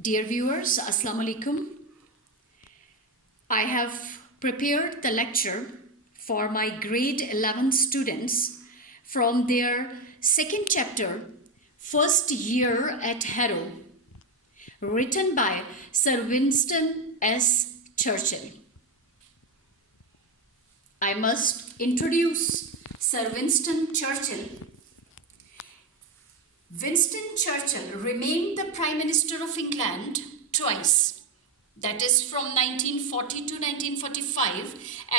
Dear viewers, Assalamu alaikum. I have prepared the lecture for my grade 11 students from their second chapter, First Year at Harrow, written by Sir Winston S. Churchill. I must introduce Sir Winston Churchill. Winston Churchill remained the Prime Minister of England twice, that is from 1940 to 1945,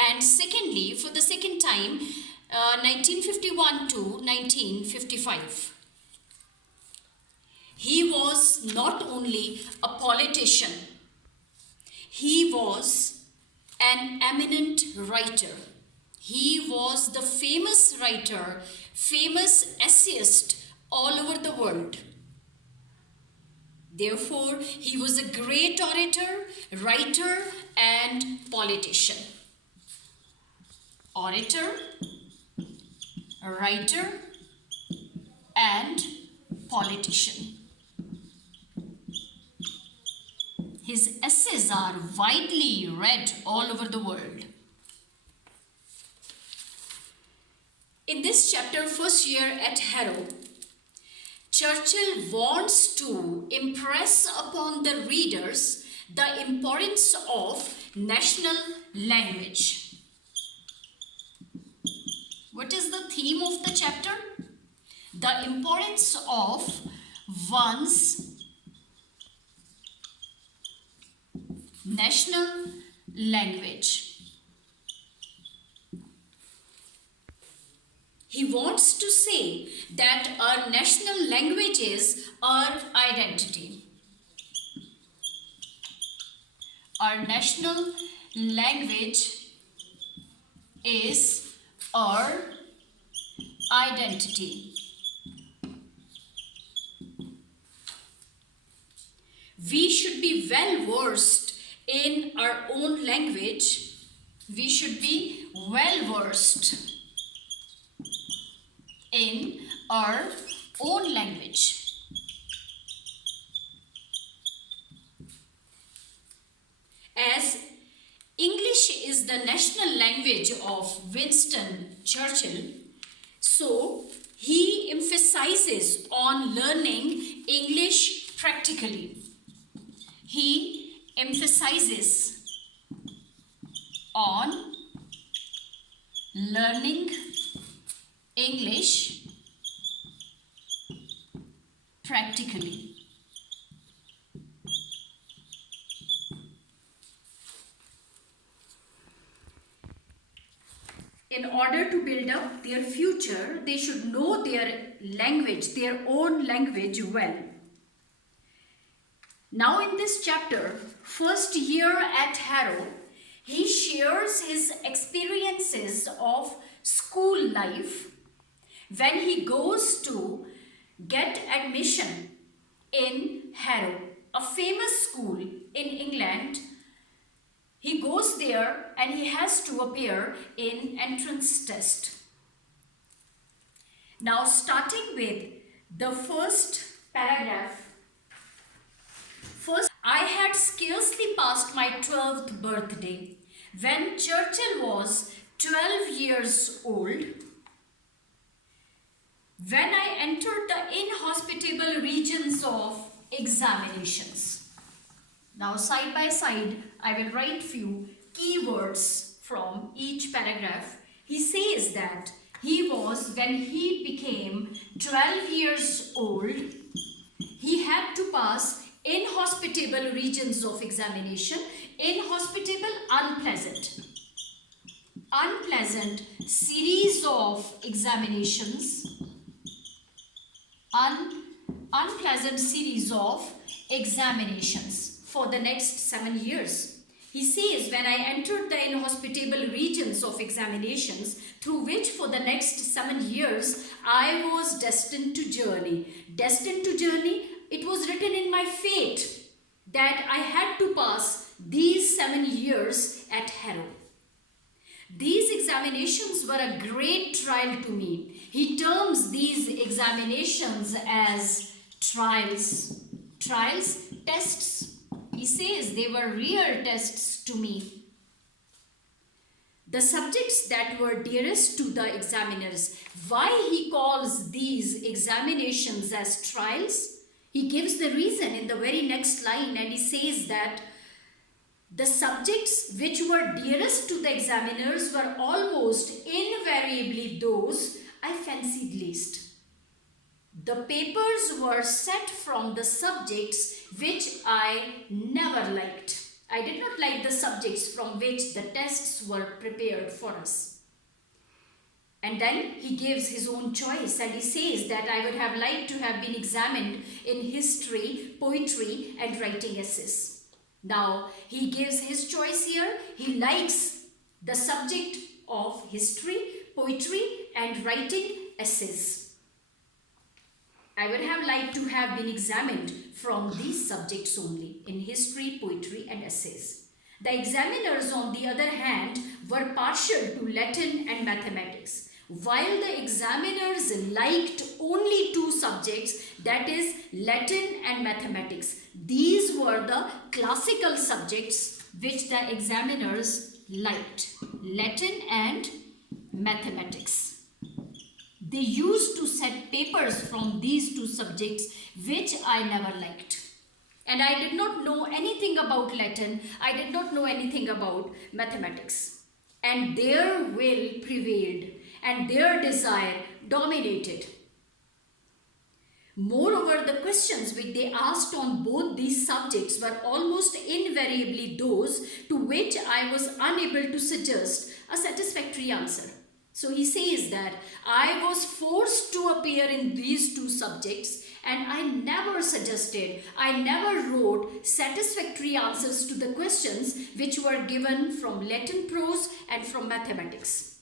and secondly, for the second time, 1951 to 1955. He was not only a politician, he was an eminent writer. He was the famous writer, famous essayist all over the world. Therefore, he was a great orator, writer, and politician. Orator, writer, and politician. His essays are widely read all over the world. In this chapter, First Year at Harrow, Churchill wants to impress upon the readers the importance of national language. What is the theme of the chapter? The importance of one's national language. He wants to say that our national language is our identity. Our national language is our identity. We should be well versed in our own language. We should be well versed in our own language. As English is the national language of Winston Churchill, so he emphasizes on learning English practically. He emphasizes on learning English practically. In order to build up their future, they should know their language, their own language well. Now in this chapter, First Year at Harrow, he shares his experiences of school life when he goes to get admission in Harrow, a famous school in England. He goes there and he has to appear in entrance test. Now starting with the first paragraph. First, I had scarcely passed my 12th birthday when Churchill was 12 years old. When I entered the inhospitable regions of examinations. Now side by side, I will write few keywords from each paragraph. He says that he was, when he became 12 years old, he had to pass inhospitable regions of examination. Inhospitable, unpleasant. Unpleasant series of examinations. Unpleasant series of examinations for the next 7 years. He says, when I entered the inhospitable regions of examinations, through which for the next 7 years I was destined to journey. Destined to journey, it was written in my fate that I had to pass these 7 years at Harrow. These examinations were a great trial to me. He terms these examinations as trials. Trials tests. He says they were real tests to me. The subjects that were dearest to the examiners. Why he calls these examinations as trials? He gives the reason in the very next line, and he says that the subjects which were dearest to the examiners were almost invariably those I fancied least. The papers were set from the subjects which I never liked. I did not like the subjects from which the tests were prepared for us. And then he gives his own choice, and he says that I would have liked to have been examined in history, poetry, and writing essays. Now, he gives his choice here. He likes the subject of history, poetry, and writing essays. I would have liked to have been examined from these subjects only, in history, poetry, and essays. The examiners, on the other hand, were partial to Latin and mathematics. While the examiners liked only two subjects, that is Latin and mathematics. These were the classical subjects which the examiners liked, Latin and mathematics. They used to set papers from these two subjects which I never liked. And I did not know anything about Latin. I did not know anything about mathematics. And their will prevailed and their desire dominated. Moreover, the questions which they asked on both these subjects were almost invariably those to which I was unable to suggest a satisfactory answer. So he says that I was forced to appear in these two subjects, and I never suggested, I never wrote satisfactory answers to the questions which were given from Latin prose and from mathematics.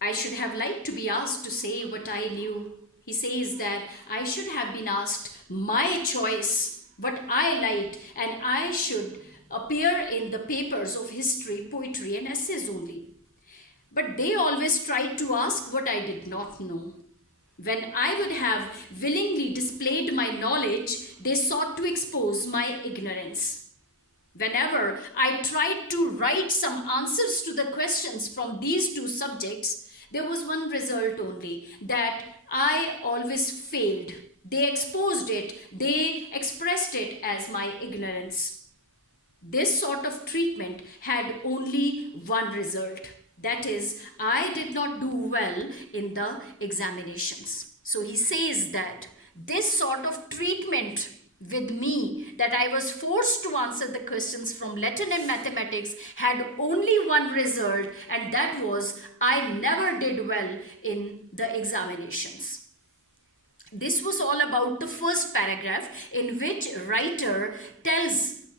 I should have liked to be asked to say what I knew. He says that I should have been asked my choice, what I liked, and I should appear in the papers of history, poetry, and essays only. But they always tried to ask what I did not know. When I would have willingly displayed my knowledge, they sought to expose my ignorance. Whenever I tried to write some answers to the questions from these two subjects, there was one result only, that I always failed. They exposed it, they expressed it as my ignorance. This sort of treatment had only one result. That is, I did not do well in the examinations. So he says that this sort of treatment with me, that I was forced to answer the questions from Latin and mathematics, had only one result, and that was I never did well in the examinations. This was all about the first paragraph, in which writer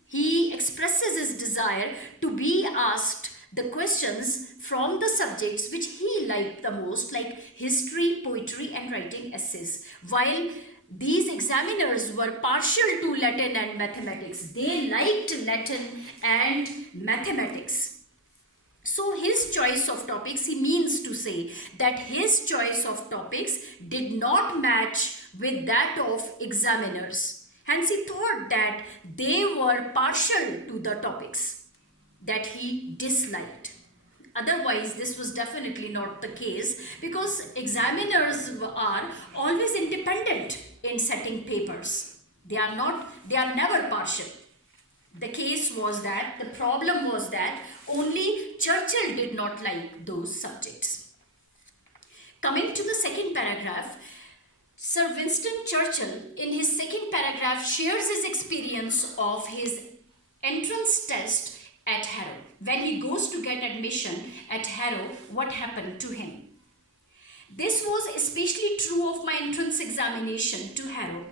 he expresses his desire to be asked the questions from the subjects which he liked the most, like history, poetry, and writing essays. While these examiners were partial to Latin and mathematics, they liked Latin and mathematics. So his choice of topics, he means to say that his choice of topics did not match with that of examiners. Hence he thought that they were partial to the topics that he disliked. Otherwise, this was definitely not the case, because examiners are always independent in setting papers. They are never partial. The case was that, the problem was that only Churchill did not like those subjects. Coming to the second paragraph, Sir Winston Churchill in his second paragraph shares his experience of his entrance test at Harrow. When he goes to get admission at Harrow, what happened to him? This was especially true of my entrance examination to Harrow.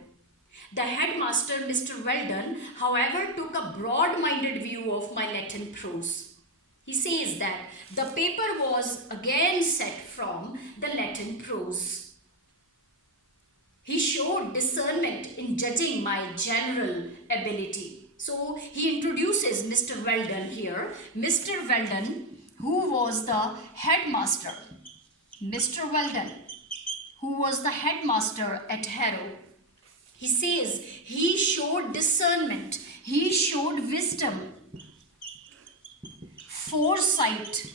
The headmaster, Mr. Weldon, however, took a broad-minded view of my Latin prose. He says that the paper was again set from the Latin prose. He showed discernment in judging my general ability. So he introduces Mr. Weldon here. Mr. Weldon, who was the headmaster. Mr. Weldon, who was the headmaster at Harrow. He says he showed discernment, he showed wisdom, foresight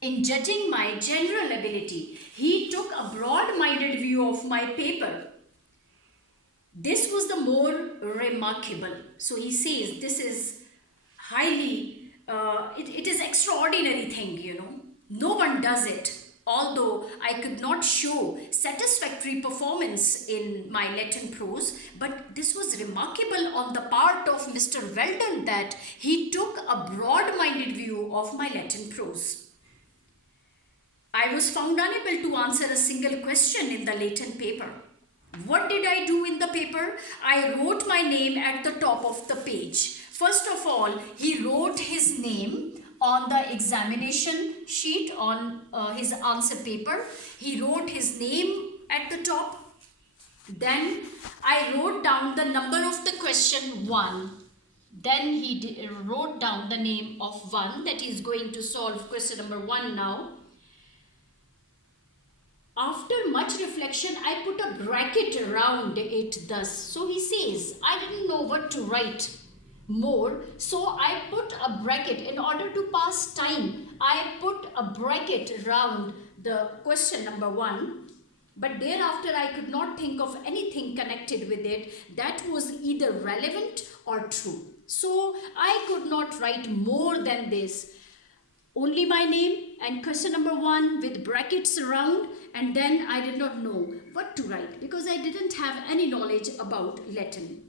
in judging my general ability. He took a broad-minded view of my paper. This was the more remarkable. So he says this is highly, it is extraordinary thing, you know. No one does it. Although I could not show satisfactory performance in my Latin prose, but this was remarkable on the part of Mr. Weldon that he took a broad-minded view of my Latin prose. I was found unable to answer a single question in the Latin paper. What did I do in the paper? I wrote my name at the top of the page. First of all, he wrote his name on the examination sheet on his answer paper. He wrote his name at the top. Then I wrote down the number of the question 1. Then he wrote down the name of 1, that he is going to solve question number 1 now. After much reflection, I put a bracket around it thus. So he says, I didn't know what to write more. So I put a bracket in order to pass time. I put a bracket around the question number 1. But thereafter, I could not think of anything connected with it that was either relevant or true. So I could not write more than this. Only my name and question number 1 with brackets around, and then I did not know what to write because I didn't have any knowledge about Latin.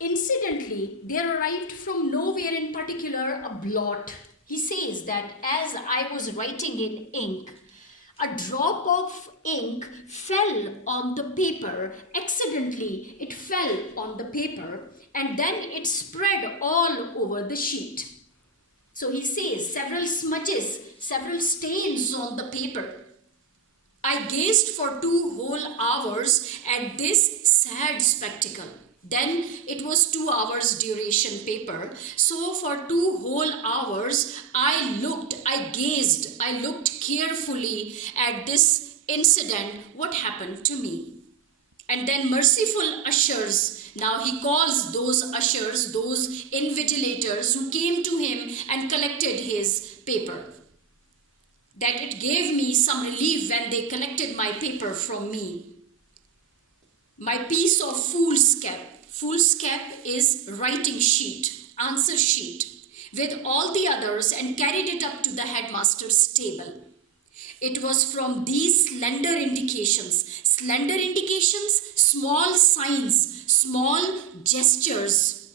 Incidentally, there arrived from nowhere in particular a blot. He says that as I was writing in ink, a drop of ink fell on the paper. Accidentally, it fell on the paper and then it spread all over the sheet. So he says several smudges, several stains on the paper. I gazed for 2 whole hours at this sad spectacle. Then it was 2 hours duration paper. So for 2 whole hours, I looked carefully at this incident, what happened to me. And then merciful ushers, now he calls those ushers, those invigilators who came to him and collected his paper. That it gave me some relief when they collected my paper from me. My piece of foolscap. Foolscap is writing sheet, answer sheet, with all the others and carried it up to the headmaster's table. It was from these slender indications, small signs, small gestures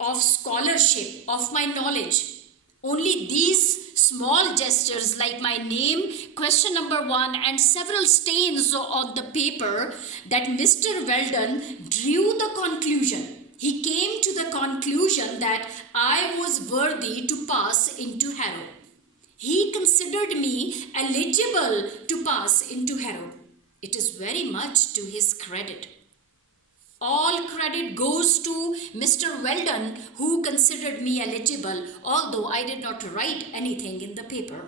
of scholarship, of my knowledge. Only these small gestures like my name, question number 1 and several stains on the paper that Mr. Weldon drew the conclusion. He came to the conclusion that I was worthy to pass into Harrow. He considered me eligible to pass into Harrow. It is very much to his credit. All credit goes to Mr. Weldon, who considered me eligible, although I did not write anything in the paper.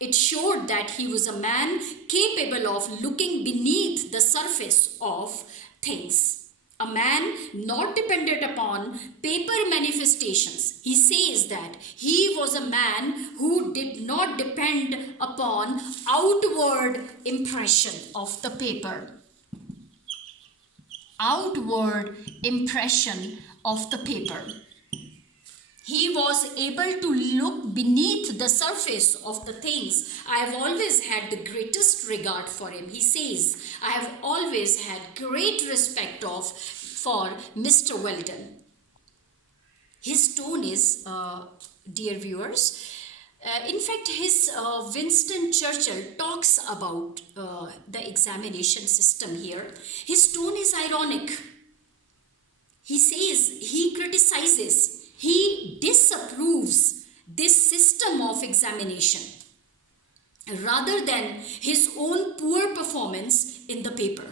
It showed that he was a man capable of looking beneath the surface of things. A man not dependent upon paper manifestations. He says that he was a man who did not depend upon outward impression of the paper. Outward impression of the paper. He was able to look beneath the surface of the things. I have always had the greatest regard for him. He says, I have always had great respect for Mr. Weldon. His tone is, dear viewers, in fact, his Winston Churchill talks about the examination system here. His tone is ironic. He says, he criticizes, he disapproves this system of examination rather than his own poor performance in the paper.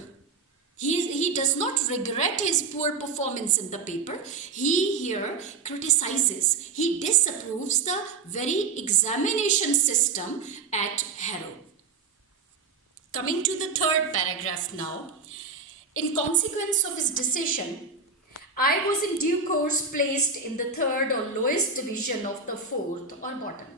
He does not regret his poor performance in the paper. He here criticizes. He disapproves the very examination system at Harrow. Coming to the third paragraph now. In consequence of his decision, I was in due course placed in the third or lowest division of the fourth or bottom.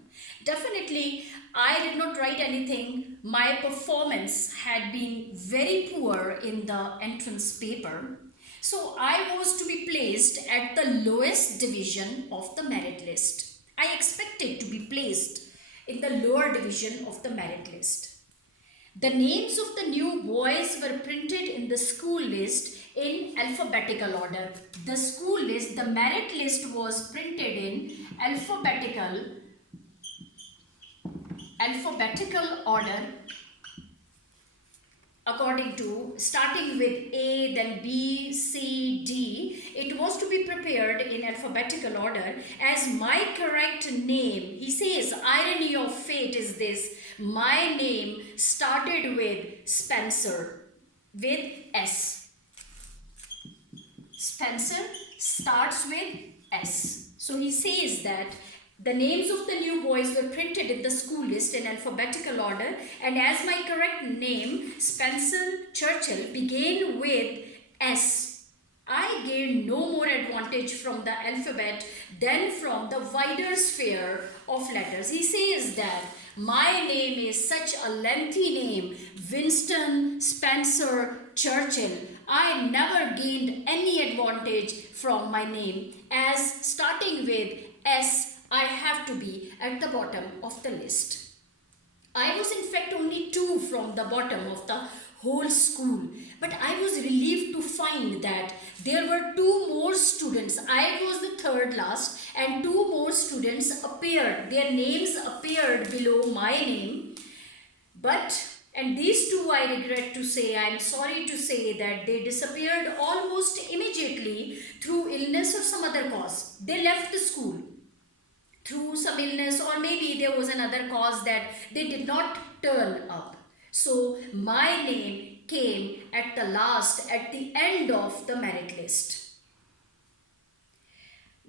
Definitely, I did not write anything. My performance had been very poor in the entrance paper. So I was to be placed at the lowest division of the merit list. I expected to be placed in the lower division of the merit list. The names of the new boys were printed in the school list in alphabetical order. The school list, the merit list was printed in alphabetical order according to starting with A, then B, C, D. It was to be prepared in alphabetical order as my correct name. He says, irony of fate is this. My name started with Spencer, with S. Spencer starts with S. So he says that the names of the new boys were printed in the school list in alphabetical order, and as my correct name, Spencer Churchill, began with S, I gained no more advantage from the alphabet than from the wider sphere of letters. He says that my name is such a lengthy name, Winston Spencer Churchill. I never gained any advantage from my name, as starting with S, I have to be at the bottom of the list. I was in fact only 2 from the bottom of the whole school, but I was relieved to find that there were 2 more students. I was the third last, and 2 more students appeared. Their names appeared below my name, and these 2, I regret to say, I am sorry to say that they disappeared almost immediately through illness or some other cause. They left the school through some illness, or maybe there was another cause that they did not turn up. So my name came at the last, at the end of the merit list.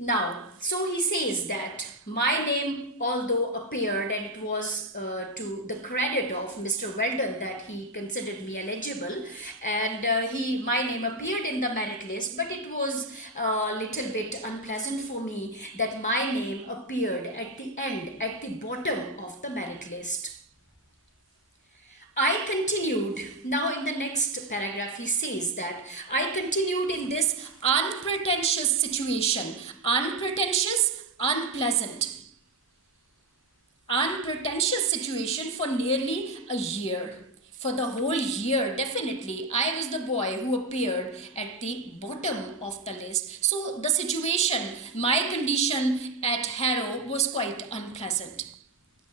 Now, so he says that my name although appeared, and it was to the credit of Mr. Weldon that he considered me eligible, and my name appeared in the merit list, but it was a little bit unpleasant for me that my name appeared at the end, at the bottom of the merit list. I continued, now in the next paragraph he says that I continued in this unpretentious situation, unpretentious, unpretentious situation for nearly a year. For the whole year, definitely, I was the boy who appeared at the bottom of the list. So the situation, my condition at Harrow was quite unpleasant.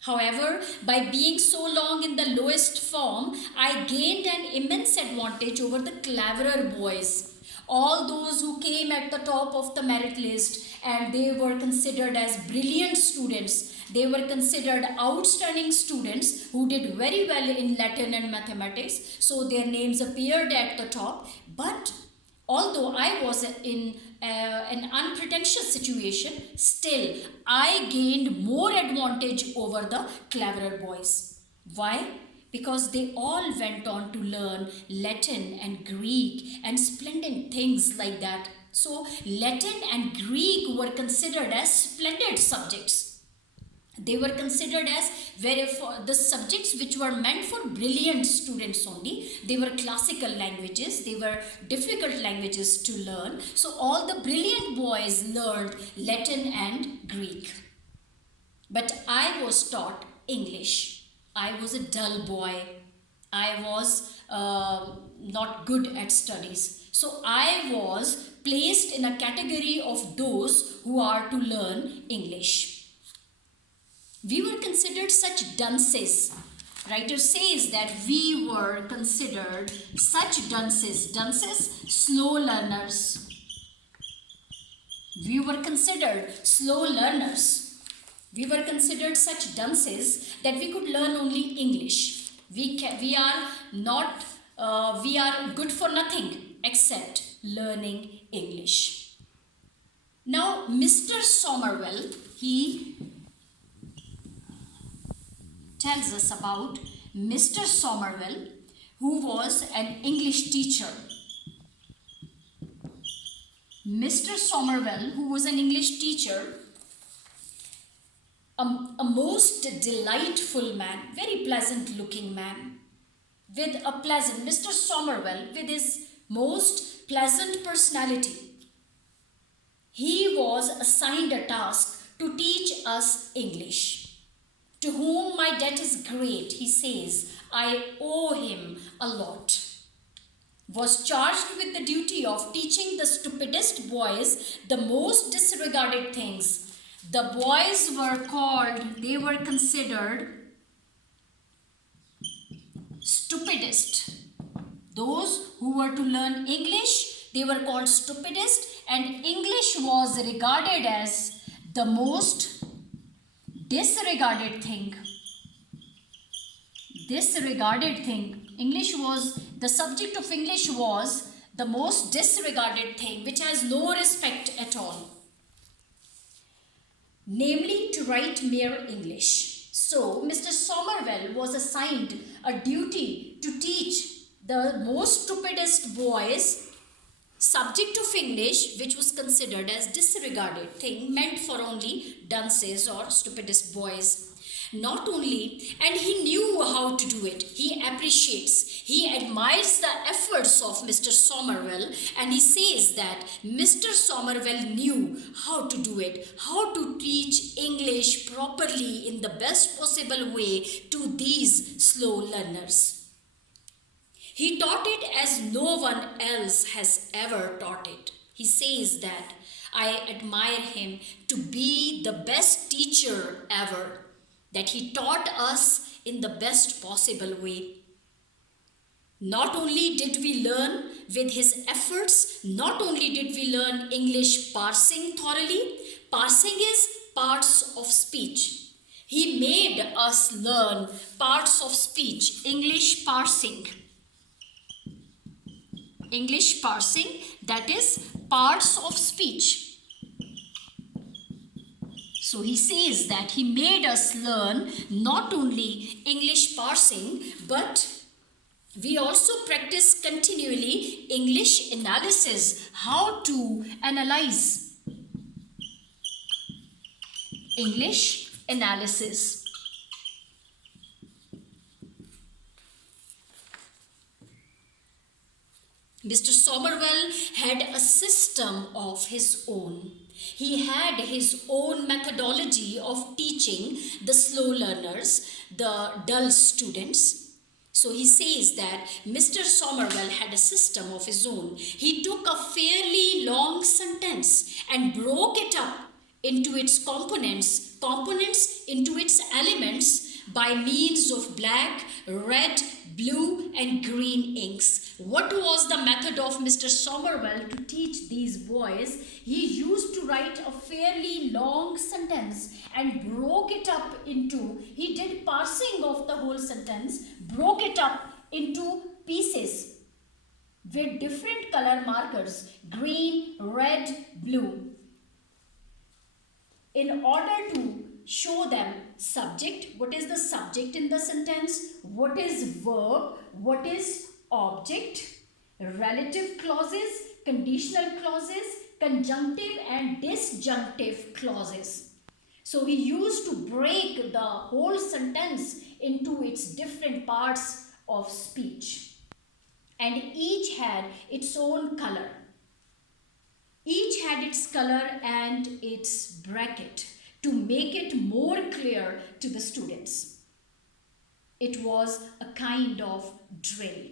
However, by being so long in the lowest form, I gained an immense advantage over the cleverer boys. All those who came at the top of the merit list, and they were considered as brilliant students. They were considered outstanding students who did very well in Latin and mathematics. So their names appeared at the top. But although I was in an unpretentious situation, still I gained more advantage over the cleverer boys. Why? Because they all went on to learn Latin and Greek and splendid things like that. So Latin and Greek were considered as splendid subjects. They were considered as the subjects which were meant for brilliant students only. They were classical languages. They were difficult languages to learn. So all the brilliant boys learned Latin and Greek. But I was taught English. I was a dull boy. I was not good at studies. So I was placed in a category of those who are to learn English. We were considered such dunces. Writer says that we were considered such dunces. Dunces, slow learners. We were considered slow learners. We were considered such dunces that we could learn only English. We are good for nothing except learning English. Now, Mr. Somerville, he tells us about Mr. Somerville, who was an English teacher. Mr. Somervell, who was an English teacher, a most delightful man, very pleasant looking man, with a pleasant, Mr. Somervell, with his most pleasant personality. He was assigned a task to teach us English. To whom my debt is great, he says, I owe him a lot. Was charged with the duty of teaching the stupidest boys the most disregarded things. The boys they were considered stupidest. Those who were to learn English, they were called stupidest, and English was regarded as the most disregarded thing. The subject of English was the most disregarded thing, which has no respect at all. Namely, to write mere English. So, Mr. Somervell was assigned a duty to teach the most stupidest boys subject of English, which was considered as disregarded thing, meant for only dunces or stupidest boys. Not only, and he knew how to do it. He appreciates, he admires the efforts of Mr. Somervell, and he says that Mr. Somervell knew how to do it, how to teach English properly in the best possible way to these slow learners. He taught it as no one else has ever taught it. He says that I admire him to be the best teacher ever, that he taught us in the best possible way. Not only did we learn with his efforts, not only did we learn English parsing thoroughly. Parsing is parts of speech. He made us learn parts of speech, English parsing. English parsing, that is parts of speech. So he says that he made us learn not only English parsing, but we also practice continually English analysis, how to analyze. English analysis. Mr. Somervell had a system of his own. He had his own methodology of teaching the slow learners, the dull students. So he says that Mr. Somervell had a system of his own. He took a fairly long sentence and broke it up into its components into its elements by means of black, red, blue and green inks. What was the method of Mr. Somervell to teach these boys? He used to write a fairly long sentence and broke it up into, he did parsing of the whole sentence, broke it up into pieces with different color markers, green, red, blue, in order to show them subject, what is the subject in the sentence, what is verb, what is object, relative clauses, conditional clauses, conjunctive and disjunctive clauses. So we used to break the whole sentence into its different parts of speech, and each had its own color. Each had its color and its bracket to make it more clear to the students. It was a kind of drill.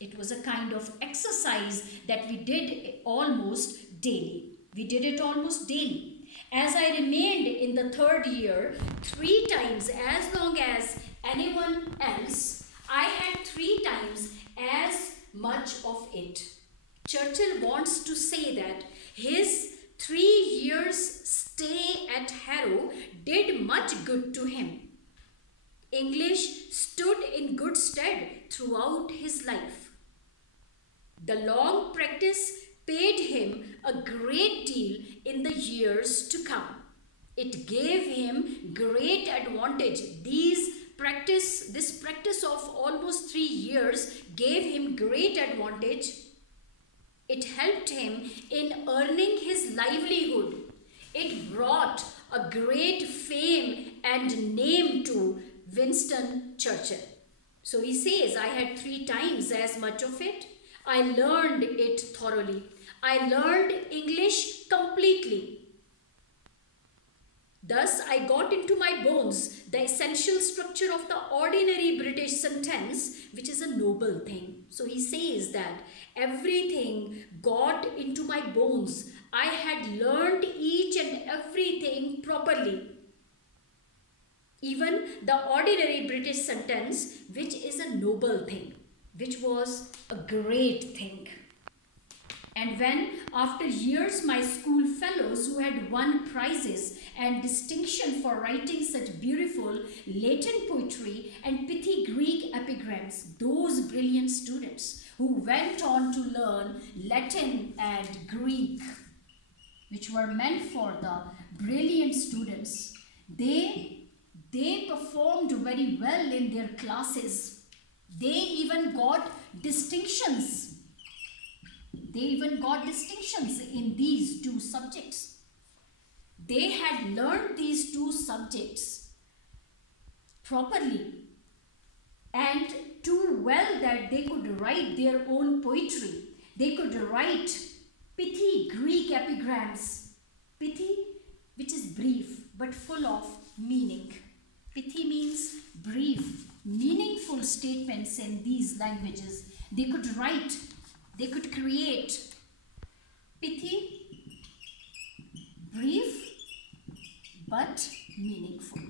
It was a kind of exercise that we did almost daily. We did it almost daily. As I remained in the third year, 3 times as long as anyone else, I had 3 times as much of it. Churchill wants to say that his 3 years stay at Harrow did much good to him. English stood in good stead throughout his life. The long practice paid him a great deal in the years to come. It gave him great advantage. These this practice of almost 3 years gave him great advantage. It helped him in earning his livelihood. It brought a great fame and name to Winston Churchill. So he says, I had 3 times as much of it. I learned it thoroughly. I learned English completely. Thus, I got into my bones the essential structure of the ordinary British sentence, which is a noble thing. So he says that everything got into my bones. I had learned each and everything properly. Even the ordinary British sentence, which is a noble thing, which was a great thing. And when, after years, my school fellows who had won prizes and distinction for writing such beautiful Latin poetry and pithy Greek epigrams, those brilliant students who went on to learn Latin and Greek, which were meant for the brilliant students, they performed very well in their classes. They even got distinctions. In these 2 subjects. They had learned these 2 subjects properly and too well that they could write their own poetry. They could write pithy Greek epigrams. Pithy, which is brief but full of meaning. Pithy means brief, meaningful statements in these languages. They could write, they could create pithy, brief, but meaningful.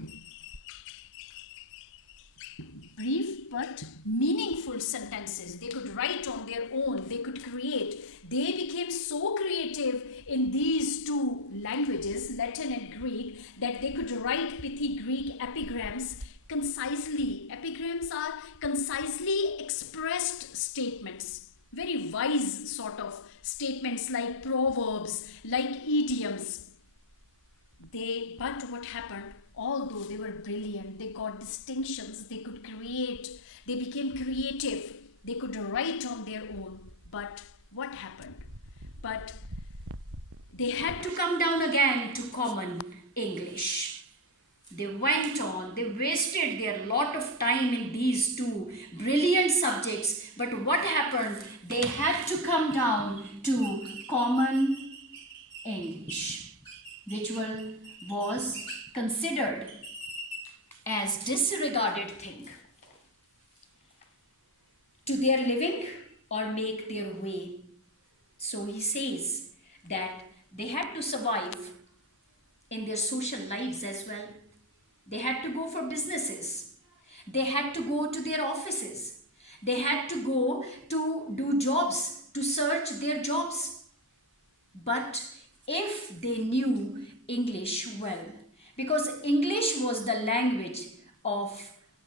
Brief but meaningful sentences. They could write on their own. They could create. They became so creative in these 2 languages, Latin and Greek, that they could write pithy Greek epigrams concisely. Epigrams are concisely expressed statements. Very wise sort of statements like proverbs, like idioms. But what happened? Although they were brilliant, they got distinctions, they could create, they became creative, they could write on their own. But what happened? But they had to come down again to common English. They went on, they wasted their lot of time in these 2 brilliant subjects. But what happened? They had to come down to common English, which was considered as disregarded thing to their living or make their way. So he says that they had to survive in their social lives as well. They had to go for businesses. They had to go to their offices. They had to go to do jobs, to search their jobs. But if they knew English well, because English was the language of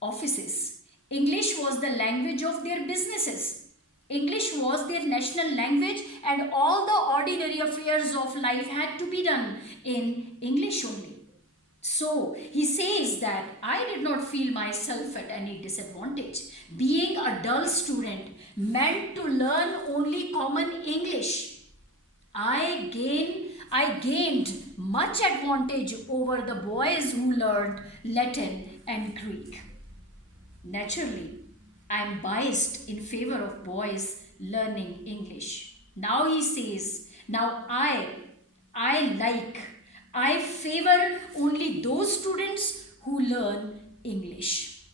offices, English was the language of their businesses, English was their national language, and all the ordinary affairs of life had to be done in English only. So he says that I did not feel myself at any disadvantage. Being a dull student meant to learn only common English. I gained much advantage over the boys who learned Latin and Greek. Naturally, I am biased in favor of boys learning English. Now he says, now I favor only those students who learn English.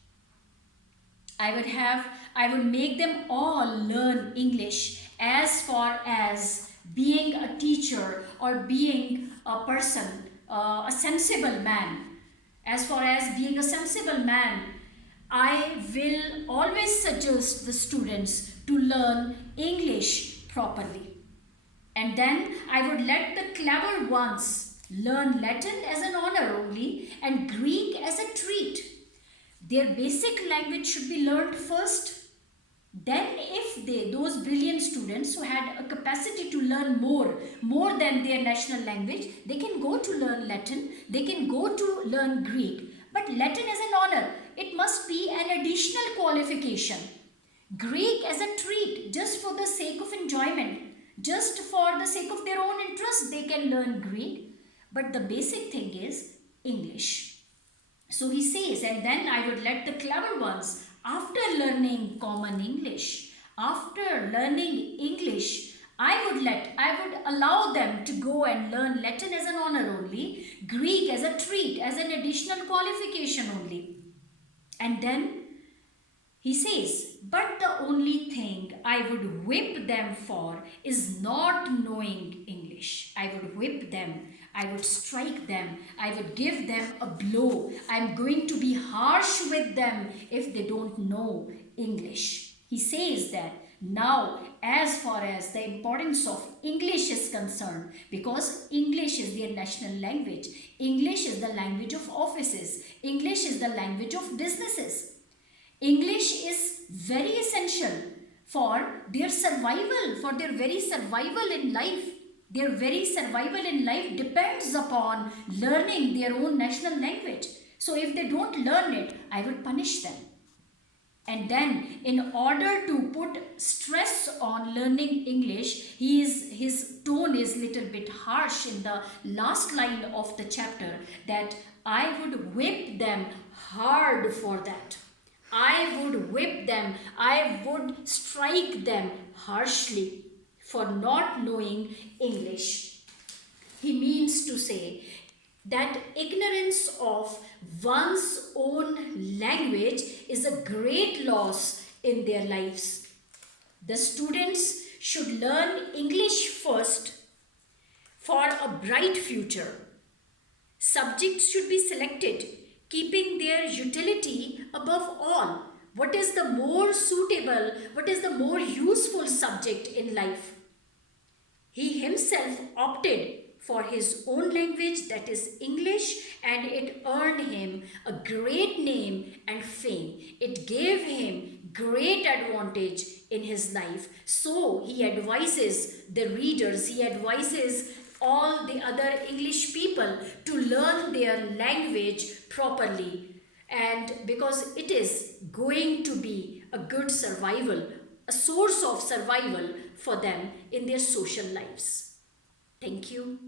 I would make them all learn English as far as being a teacher or being a person, a sensible man. As far as being a sensible man, I will always suggest the students to learn English properly. And then I would let the clever ones learn Latin as an honor only and Greek as a treat. Their basic language should be learned first. Then if those brilliant students who had a capacity to learn more than their national language, they can go to learn Latin, they can go to learn Greek. But Latin is an honor. it must be an additional qualification. Greek as a treat, just for the sake of enjoyment, just for the sake of their own interest, they can learn Greek. But the basic thing is English. So he says, and then I would let the clever ones, after learning common English, after learning English, I would allow them to go and learn Latin as an honor only, Greek as a treat, as an additional qualification only. And then he says, but the only thing I would whip them for is not knowing English. I would whip them. I would strike them. I would give them a blow. I'm going to be harsh with them if they don't know English. He says that now, as far as the importance of English is concerned, because English is their national language, English is the language of offices, English is the language of businesses. English is very essential for their survival, for their very survival in life. Their very survival in life depends upon learning their own national language. So if they don't learn it, I would punish them. And then in order to put stress on learning English, his tone is little bit harsh in the last line of the chapter, that I would whip them hard for that. I would whip them, I would strike them harshly for not knowing English. He means to say that ignorance of one's own language is a great loss in their lives. The students should learn English first for a bright future. Subjects should be selected, keeping their utility above all. What is the more suitable, what is the more useful subject in life? He himself opted for his own language, that is English, and it earned him a great name and fame. It gave him great advantage in his life. So he advises the readers, he advises all the other English people to learn their language properly, and because it is going to be a good survival, a source of survival for them in their social lives. Thank you.